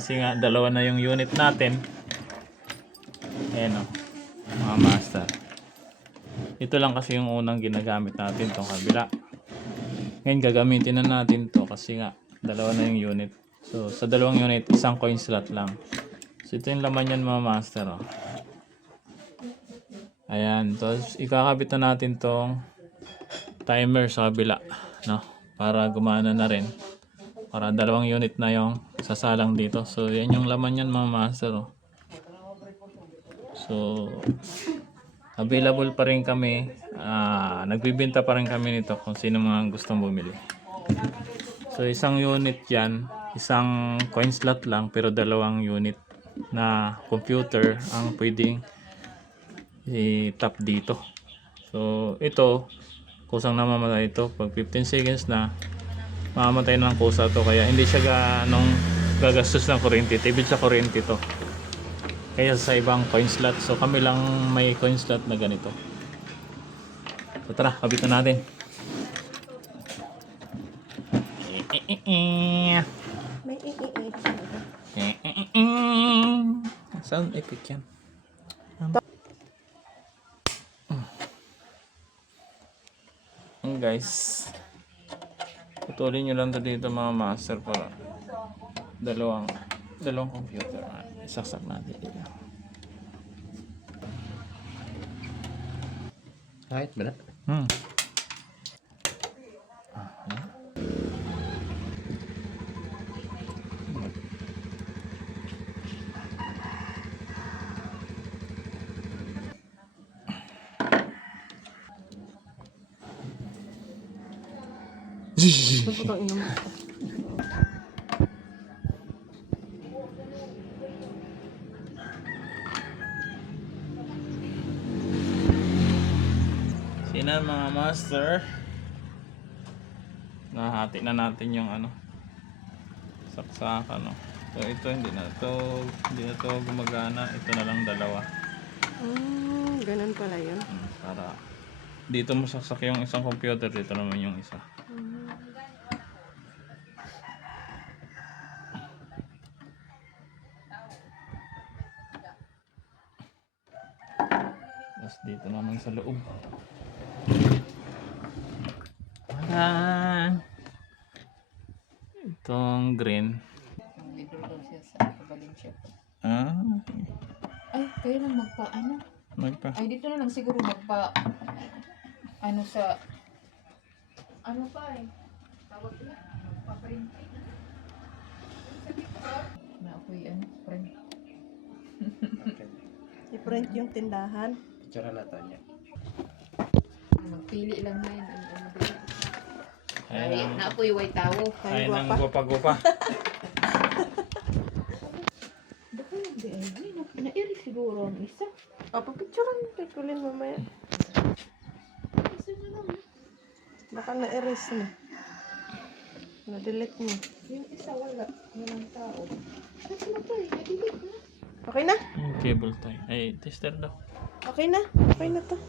Kasi nga dalawa na yung unit natin. Ayan o, mga master. Ito lang kasi yung unang ginagamit natin, itong kabila. Ngayon gagamitin na natin to kasi nga dalawa na yung unit. So sa dalawang unit, isang coin slot lang. So ito yung laman yan mga master o. Ayan, tapos ikakabit na natin tong timer sa kabila, no? Para gumana na rin. Para dalawang unit na yung sasalang dito. So yan yung laman yan mga master o. So available pa rin kami, nagbibenta pa rin kami nito kung sino mga gustong bumili. So isang unit yan, isang coin slot lang pero dalawang unit na computer ang pwedeng i-tap dito. So ito, kusang namamatay ito pag 15 seconds na mamamatay ng kusa to, kaya hindi siya ganong gagastos ng kuryente, tibid sa kuryente to kaya sa ibang coin slot. So kami lang may coin slot na ganito. So tara, kabit na natin. May Sound epic yan. Guys, putulin nyo lang to dito mga master para dalawang computer. Isaksak natin dito. Kahit berat. putang ina mo. Sina mga master, nahati na natin yung saksakan, no. So ito hindi na to gumagana, ito na lang dalawa. Ganun pala yun. Para dito mo saksak yung isang computer, dito naman yung isa. Tapos dito naman sa loob. Itong green. Dito daw siya sa Valencia. Okay. Ay, kayo lang Magpa. Ay, dito na lang siguro sa... Ano pa eh? Tawag ko yan. Magpa-printing. Na ako'y print. I-print yung tindahan. Tsara na tayo. Magpili lang na yun. Ay, Na ako'y white tao. ay Ay, nang guwapa. gupa-gupa. Baka hindi ay. Na-iri siguro ang isa. Papapicturean mo kay Kulin mamaya. Isa na lang. Baka na-erase na. Na-delete mo. Yung isa wala. Walang tao. Kasi na to eh. Na-delete na. Okay na? Cable tie. Ay, tester daw. Okay na? Okay na to.